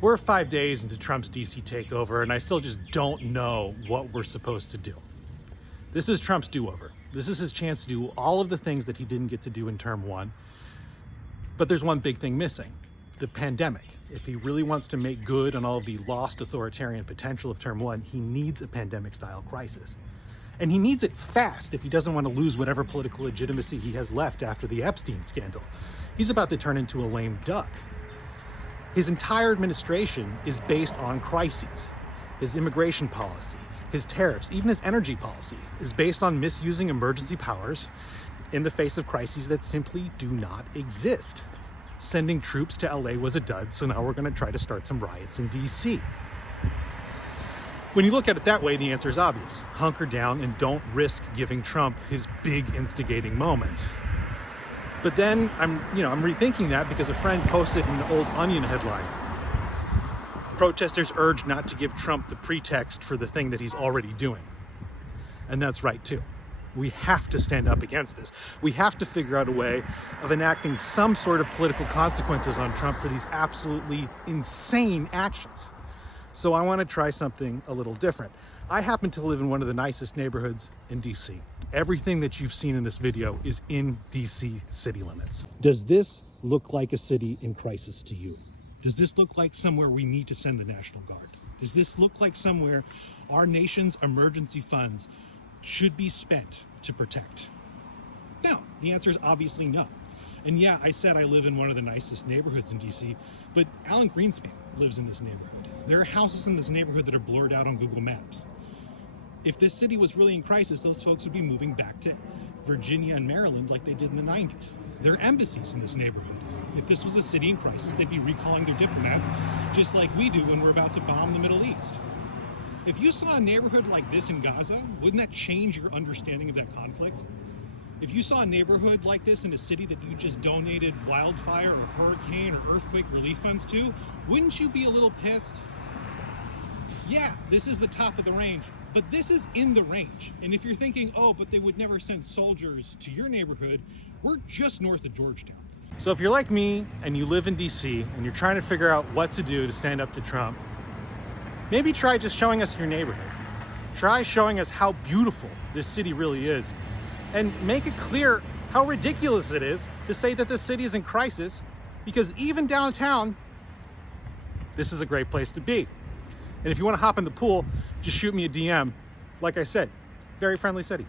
We're 5 days into Trump's DC takeover, and I still just don't know what we're supposed to do. This is Trump's do-over. This is his chance to do all of the things that he didn't get to do in term one. But there's one big thing missing: the pandemic. If he really wants to make good on all of the lost authoritarian potential of term one, he needs a pandemic-style crisis. And he needs it fast if he doesn't want to lose whatever political legitimacy he has left after the Epstein scandal. He's about to turn into a lame duck. His entire administration is based on crises. His immigration policy, his tariffs, even his energy policy is based on misusing emergency powers in the face of crises that simply do not exist. Sending troops to LA was a dud, so now we're going to try to start some riots in DC. When you look at it that way, the answer is obvious. Hunker down and don't risk giving Trump his big instigating moment. But then I'm rethinking that because a friend posted an old Onion headline. Protesters urge not to give Trump the pretext for the thing that he's already doing. And that's right too. We have to stand up against this. We have to figure out a way of enacting some sort of political consequences on Trump for these absolutely insane actions. So I want to try something a little different. I happen to live in one of the nicest neighborhoods in DC. Everything that you've seen in this video is in DC city limits. Does this look like a city in crisis to you? Does this look like somewhere we need to send the National Guard? Does this look like somewhere our nation's emergency funds should be spent to protect? No, the answer is obviously no. And yeah, I said I live in one of the nicest neighborhoods in DC, but Alan Greenspan lives in this neighborhood. There are houses in this neighborhood that are blurred out on Google Maps. If this city was really in crisis, those folks would be moving back to Virginia and Maryland like they did in the 90s. There are embassies in this neighborhood. If this was a city in crisis, they'd be recalling their diplomats, just like we do when we're about to bomb the Middle East. If you saw a neighborhood like this in Gaza, wouldn't that change your understanding of that conflict? If you saw a neighborhood like this in a city that you just donated wildfire or hurricane or earthquake relief funds to, wouldn't you be a little pissed? Yeah, this is the top of the range, but this is in the range. And if you're thinking, oh, but they would never send soldiers to your neighborhood, we're just north of Georgetown. So if you're like me and you live in DC and you're trying to figure out what to do to stand up to Trump, maybe try just showing us your neighborhood. Try showing us how beautiful this city really is, and make it clear how ridiculous it is to say that this city is in crisis, because even downtown, this is a great place to be. And if you want to hop in the pool, just shoot me a DM. Like I said, very friendly city.